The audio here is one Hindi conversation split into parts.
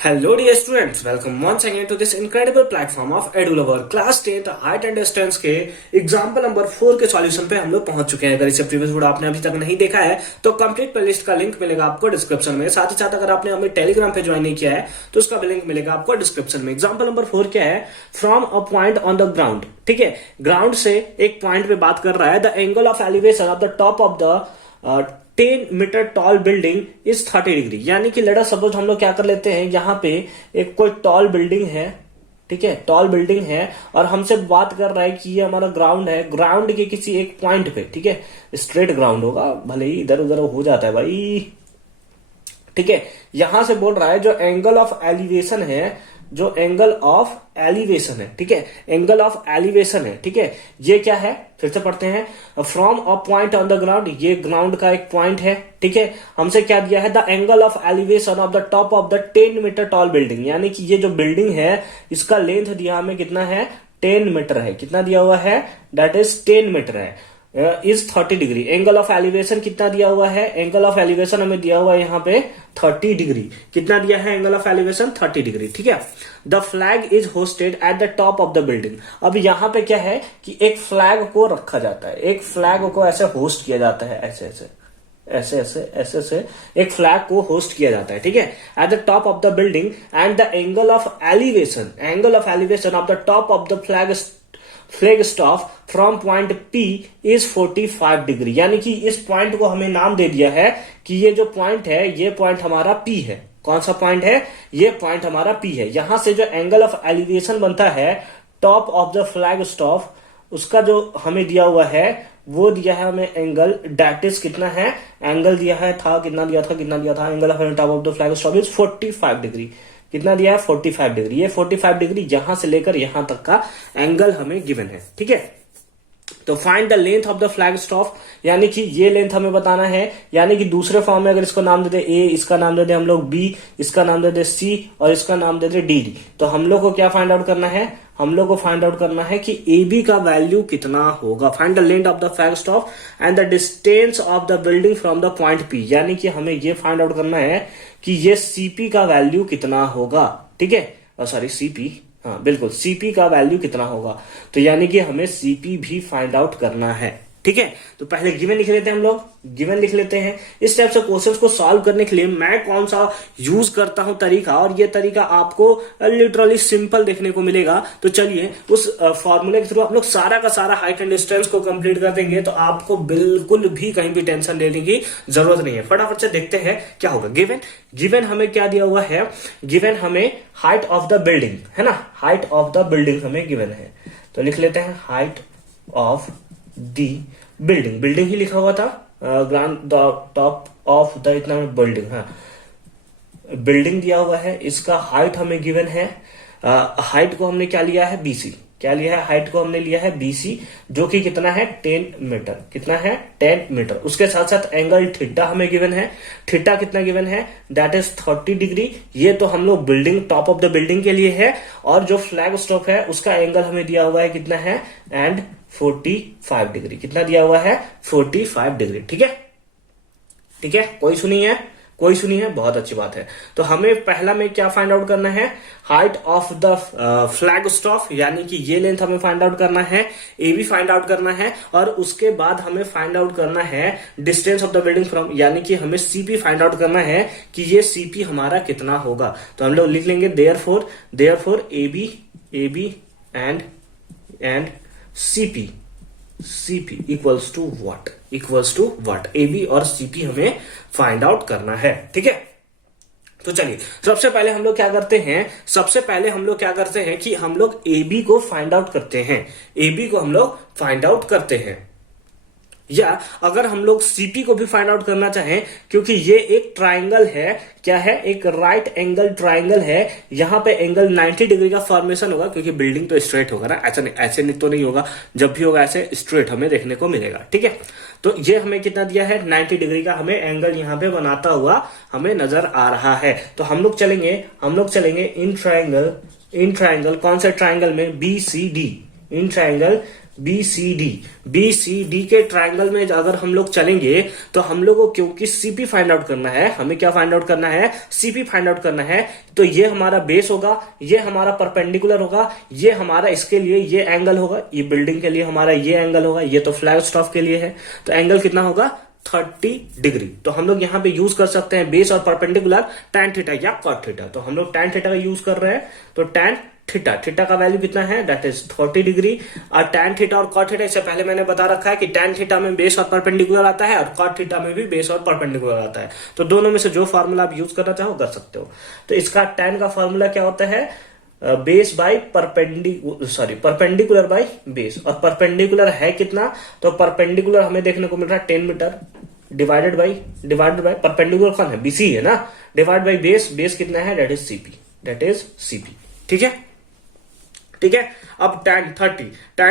Hello dear students, welcome once again to this incredible platform of EduLover। Class 10th height and distance के एग्जाम्पल नंबर 4 के सॉल्यूशन पे हम लोग पहुंच चुके हैं। अगर इसे प्रीवियस वीडियो आपने अभी तक नहीं देखा है तो कंप्लीट प्लेलिस्ट का लिंक मिलेगा आपको डिस्क्रिप्शन में। साथ ही साथ अगर आपने हमें टेलीग्राम पे ज्वाइन नहीं किया है तो उसका भी लिंक मिलेगा आपको डिस्क्रिप्शन में। एग्जाम्पल नंबर 4 क्या है? From a point on the ground. ठीक है, ग्राउंड से एक पॉइंट पे बात कर रहा है। The angle of elevation of the top of the 10 metre tall building is 30 degree. यानी कि लेटर सपोज हम लोग क्या कर लेते हैं, यहाँ पे एक कोई टॉल बिल्डिंग है, ठीक है, टॉल बिल्डिंग है और हमसे बात कर रहा है कि ये हमारा ग्राउंड है। ग्राउंड के किसी एक पॉइंट पे, ठीक है, स्ट्रेट ग्राउंड होगा, भले ही इधर उधर हो जाता है भाई, ठीक है। यहां से बोल रहा है जो एंगल ऑफ एलिवेशन है, जो एंगल ऑफ एलिवेशन है, ठीक है, एंगल ऑफ एलिवेशन है, ठीक है, ये क्या है? फिर से पढ़ते हैं। From a point on the ground, ये ग्राउंड का एक पॉइंट है, ठीक है। हमसे क्या दिया है? The angle of elevation of the top of the 10 metre tall building. यानी कि ये जो बिल्डिंग है इसका लेंथ दिया हमें कितना है? 10 मीटर है। कितना दिया हुआ है? दैट इज 10 मीटर है। Is 30 degree. Angle of elevation कितना दिया हुआ है? एंगल ऑफ एलिवेशन हमें दिया हुआ है यहाँ पे 30 डिग्री। कितना दिया है एंगल ऑफ एलिवेशन? 30 डिग्री, ठीक है। The flag is hosted at the top of the building. अब यहाँ पे क्या है कि एक फ्लैग को रखा जाता है, एक फ्लैग को ऐसे होस्ट किया जाता है, ऐसे ऐसे ऐसे ऐसे ऐसे ऐसे एक फ्लैग को होस्ट किया जाता है, ठीक है, at the top of the building. And the angle of elevation, angle of elevation of the top of the flag staff from point P is 45 degree. यानी कि इस पॉइंट को हमें नाम दे दिया है कि ये जो पॉइंट है, ये पॉइंट हमारा P है। कौन सा पॉइंट है? ये पॉइंट हमारा P है। यहां से जो एंगल ऑफ एलिवेशन बनता है top of the flag staff, उसका जो हमें दिया हुआ है वो दिया है हमें एंगल, डेट इज कितना है? एंगल दिया है था, कितना दिया था? Angle of top of the flag staff is 45 degree. कितना दिया है? 45 डिग्री। ये 45 डिग्री यहां से लेकर यहां तक का एंगल हमें गिवन है, ठीक है। तो find the length of the flag staff, यानी कि ये लेंथ हमें बताना है। यानी कि दूसरे फॉर्म में अगर इसको नाम दे दे A, इसका नाम दे दे हम लोग B, इसका नाम दे दे C और इसका नाम दे दे D। तो हम लोग को क्या फाइंड आउट करना है? हम लोग को फाइंड आउट करना है कि AB का वैल्यू कितना होगा। Find the length of the flag staff and the distance of the building from the point P। यानी कि हमें ये फाइंड आउट करना है कि ये CP का वैल्यू कितना होगा, ठीक है, सॉरी CP, हाँ बिल्कुल, CP का वैल्यू कितना होगा। तो यानी कि हमें CP भी फाइंड आउट करना है, ठीक है। तो पहले गिवन लिख लेते हैं, हम लोग गिवन लिख लेते हैं। इस टाइप से क्वेश्चंस को सॉल्व करने के लिए मैं कौन सा यूज करता हूं तरीका, और ये तरीका आपको लिटरली सिंपल देखने को मिलेगा। तो चलिए उस फॉर्मूले के थ्रू आप लोग सारा का सारा हाइट एंड डिस्टेंस को कंप्लीट कर देंगे, तो आपको बिल्कुल भी कहीं भी टेंशन लेने की जरूरत नहीं है। फटाफट से देखते हैं क्या होगा। गिवन हमें क्या दिया हुआ है? गिवन हमें हाइट ऑफ द बिल्डिंग है ना, हाइट ऑफ द बिल्डिंग हमें गिवन है। तो लिख लेते हैं height of the building. Building ही लिखा हुआ था, ग्राउंड टॉप ऑफ द इतना में बिल्डिंग, हाँ बिल्डिंग दिया हुआ है। इसका हाइट हमें गिवन है। हाइट को हमने क्या लिया है? BC। क्या लिया है? हाइट को हमने लिया है BC, जो कि कितना है? 10 मीटर। कितना है? 10 मीटर। उसके साथ साथ एंगल थीटा हमें गिवन है। थीटा कितना गिवन है? That is 30 degree. ये तो हम लोग building, top of the building के लिए है। और जो फ्लैग स्टॉप है उसका एंगल हमें दिया हुआ है, कितना है? And 45 degree. कितना दिया हुआ है? 45 डिग्री, ठीक है, ठीक है। कोई सुनी है? कोई सुनी है? बहुत अच्छी बात है। तो हमें पहला में क्या फाइंड आउट करना है? Height of the flag staff, यानी कि ये लेंथ हमें फाइंड आउट करना है, AB फाइंड आउट करना है, और उसके बाद हमें फाइंड आउट करना है distance of the building from, यानी कि हमें CP फाइंड आउट करना है कि ये CP हमारा कितना होगा। तो हम लोग लिख लेंगे therefore AB and CP equals to what? AB और CP हमें फाइंड आउट करना है, ठीक है। तो चलिए सबसे पहले हम लोग क्या करते हैं कि हम लोग AB को फाइंड आउट करते हैं। AB को हम लोग फाइंड आउट करते हैं, या अगर हम लोग CP को भी फाइंड आउट करना चाहें, क्योंकि ये एक ट्राइंगल है, क्या है? एक राइट एंगल ट्राइंगल है। यहां पे एंगल 90 डिग्री का फॉर्मेशन होगा, क्योंकि बिल्डिंग तो स्ट्रेट होगा ना, ऐसे नहीं तो नहीं होगा, जब भी होगा ऐसे स्ट्रेट हमें देखने को मिलेगा, ठीक है। तो ये हमें कितना दिया है? 90 डिग्री का हमें एंगल यहां पे बनाता हुआ हमें नजर आ रहा है। तो हम लोग चलेंगे इन ट्राइंगल। कौन से ट्राइंगल में? BCD। In triangle B C D के ट्राइंगल में अगर हम लोग चलेंगे तो हम लोग को क्योंकि सीपी फाइंड आउट करना है, हमें क्या फाइंड आउट करना है, सीपी फाइंड आउट करना है। तो ये हमारा बेस होगा, ये हमारा परपेंडिकुलर होगा, ये हमारा इसके लिए ये एंगल होगा, ये बिल्डिंग के लिए हमारा ये एंगल होगा, ये तो फ्लैग स्टॉफ के लिए है। तो एंगल कितना होगा 30 डिग्री। तो हम लोग यहां पे यूज कर सकते हैं बेस और परपेंडिकुलर tan थीटा या cot थीटा। तो हम लोग tan थीटा का यूज कर रहे हैं। तो tan थीटा, थीटा का वैल्यू कितना है, दैट इज 30 डिग्री। और tan थीटा और cot थीटा, इससे पहले मैंने बता रखा है कि tan थीटा में बेस और परपेंडिकुलर आता है और cot थीटा में भी बेस और परपेंडिकुलर आता है। तो दोनों में से जो फॉर्मूला आप यूज करना चाहो कर सकते हो। तो इसका tan का फॉर्मूला क्या होता है, base by perpendicular by base. और परपेंडिकुलर है कितना, तो परपेंडिकुलर हमें देखने को मिल रहा है 10 मीटर, डिवाइडेड बाय परपेंडिकुलर कौन है, बीसी है ना, डिवाइड बाय बेस, बेस कितना है, दैट इज सीपी। ठीक है, ठीक है। अब tan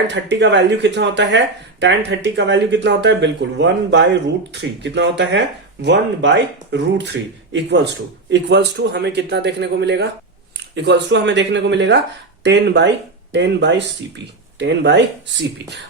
30 का वैल्यू कितना होता है, tan 30 का वैल्यू कितना होता है, बिल्कुल 1/√3। कितना होता है, 1/√3 इक्वल्स टू हमें कितना देखने को मिलेगा, हमें देखने को मिलेगा 10/CP।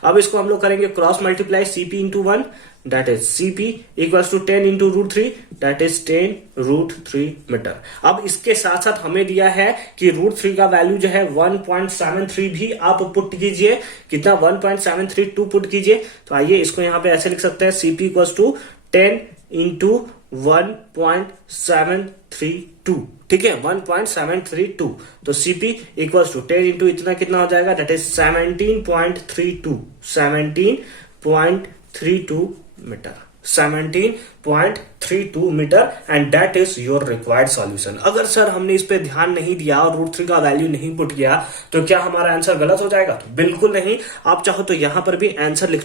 अब इसको हम लोग करेंगे cross multiply, CP into 1 that is CP equals to 10 into √3 that is 10√3 metre. अब इसके साथ साथ हमें दिया है कि √3 का वैल्यू जो है 1.73 भी आप पुट कीजिए। कितना, 1.732 पुट कीजिए। तो आइए इसको यहां पे ऐसे लिख सकते हैं, CP इक्वल्स टू 10 इंटू 1.732। ठीक है, 1.732। तो CP इक्वल्स टू 10 इंटू इतना कितना हो जाएगा, that is 17.32 metre, 17.32 metre. And that is your required solution. अगर सर हमने इस पे ध्यान नहीं दिया और √3 का वैल्यू नहीं पुट किया तो क्या हमारा आंसर गलत हो जाएगा, तो बिल्कुल नहीं। आप चाहो तो यहां पर भी आंसर लिख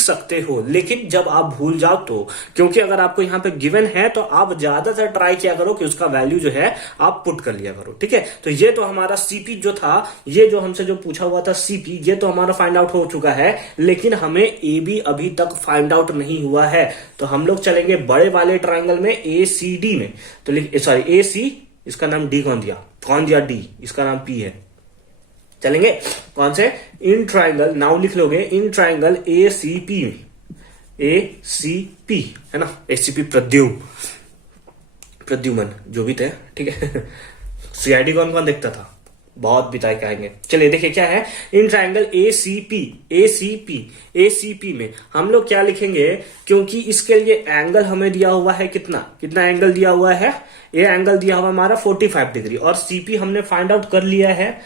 सकते हो, लेकिन जब आप भूल जाओ तो, क्योंकि अगर आपको यहां पे गिवन है तो आप ज्यादातर ट्राई किया करो कि उसका वैल्यू जो है आप पुट कर लिया करो। ठीक है, तो ये तो हमारा सीपी जो था, ये जो हमसे जो पूछा हुआ था सीपी, ये तो हमारा फाइंड आउट हो चुका है, लेकिन हमें ए बी अभी तक फाइंड आउट नहीं हुआ है। तो हम लोग चलेंगे बड़े वाले ट्राइंगल में ACD में। तो सॉरी AC, इसका नाम D कौन दिया D, इसका नाम P है। चलेंगे कौन से, इन ट्राइंगल, नाउ लिख लोगे, इन ट्राइंगल ACP में, ACP है ना, ACP प्रद्युमन जो भी थे। ठीक है, CID कौन कौन देखता था, बहुत बिताए के आएंगे। चलिए देखिए क्या है, इन ट्राइंगल ACP में हम लोग क्या लिखेंगे, क्योंकि इसके लिए एंगल हमें दिया हुआ है, कितना एंगल दिया हुआ है, ये एंगल दिया हुआ हमारा 45 डिग्री। और CP हमने फाइंड आउट कर लिया है,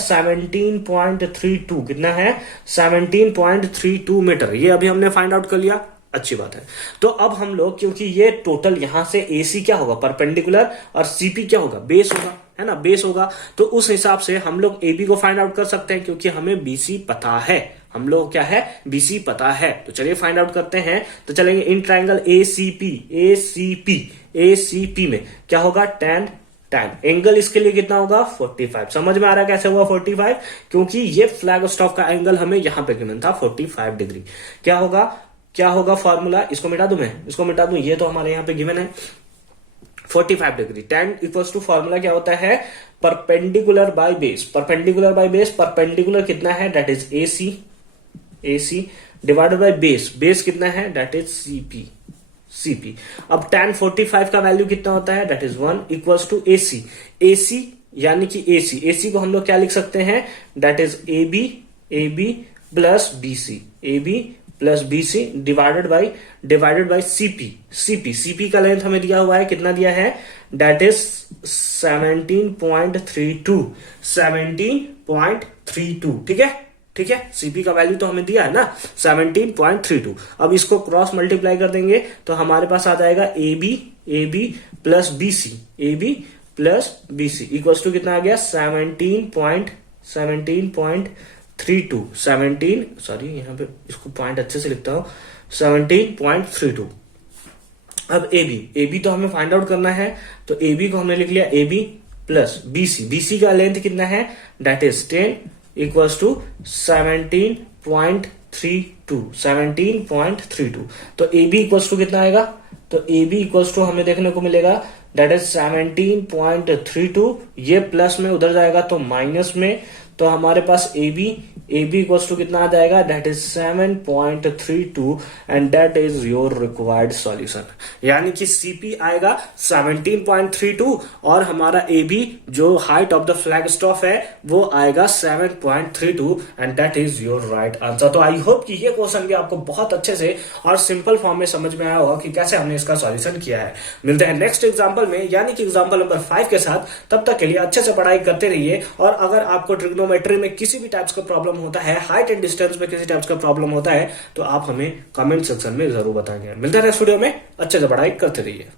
17.32। कितना है, 17.32 मीटर। ये अभी हमने फाइंड आउट कर लिया, अच्छी बात है। तो अब हम लोग, क्योंकि ये टोटल यहां से AC क्या होगा, परपेंडिकुलर, और CP क्या होगा, बेस होगा, है ना, बेस होगा। तो उस हिसाब से हम लोग AB को फाइंड आउट कर सकते हैं, क्योंकि हमें BC पता है, हम लोग क्या है, BC पता है। तो चलिए फाइंड आउट करते हैं। तो चलेंगे इन ट्राइंगल ACP में क्या होगा, tan एंगल इसके लिए कितना होगा, 45। समझ में आ रहा है कैसे हुआ 45, क्योंकि ये फ्लैग स्टॉफ का एंगल हमें यहां पे गिवन था 45 डिग्री। क्या होगा फॉर्मूला, इसको मिटा दूं मैं, ये तो हमारे यहाँ पे गिवन है 45 डिग्री। tan इक्वल्स टू फॉर्मूला क्या होता है, परपेंडिकुलर बाय बेस, परपेंडिकुलर कितना है, that is AC divided by base कितना है, दैट इज CP। अब tan 45 का वैल्यू कितना होता है, that is 1 equals to AC यानी कि AC को हम लोग क्या लिख सकते हैं, that is AB plus BC divided by CP का लेंथ हमें दिया हुआ है, कितना दिया है, दैट इज 17.32। ठीक है, CP का वैल्यू तो हमें दिया है ना 17.32। अब इसको क्रॉस मल्टीप्लाई कर देंगे तो हमारे पास आ जाएगा AB plus BC equals to कितना आ गया, 17.32। सॉरी, यहाँ पे इसको पॉइंट अच्छे से लिखता हूं, 17.32। अब AB तो हमें फाइंड आउट करना है, तो AB को हमने लिख लिया AB प्लस BC का लेंथ कितना है, दैट इज 10 इक्वल्स टू 17.32। तो AB इक्वल्स टू कितना आएगा, तो AB इक्वल्स टू हमें देखने को मिलेगा, दैट इज 17.32। ये प्लस में उधर जाएगा तो माइनस में, तो हमारे पास ए बी इक्वल्स टू कितना आ जाएगा, that is 7.32 and that is your required solution. यानी कि सीपी आएगा 17.32 और हमारा ए बी जो height of the flag staff है वो आएगा 7.32 and that is your right answer. तो आई होप कि ये क्वेश्चन भी आपको बहुत अच्छे से और सिंपल फॉर्म में समझ में आया होगा कि कैसे हमने इसका सॉल्यूशन किया है। मिलते हैं नेक्स्ट एग्जांपल में, यानी कि एग्जांपल नंबर 5 के साथ। तब तक के लिए अच्छे से पढ़ाई करते रहिए, और अगर आपको ट्रिग्नोमेट्री में किसी भी टाइप्स का प्रॉब्लम होता है, हाइट एंड डिस्टेंस में किसी टाइप्स का प्रॉब्लम होता है, तो आप हमें कमेंट सेक्शन में जरूर बताएंगे। मिलते हैं नेक्स्ट वीडियो में, अच्छे से पढ़ाई करते रहिए।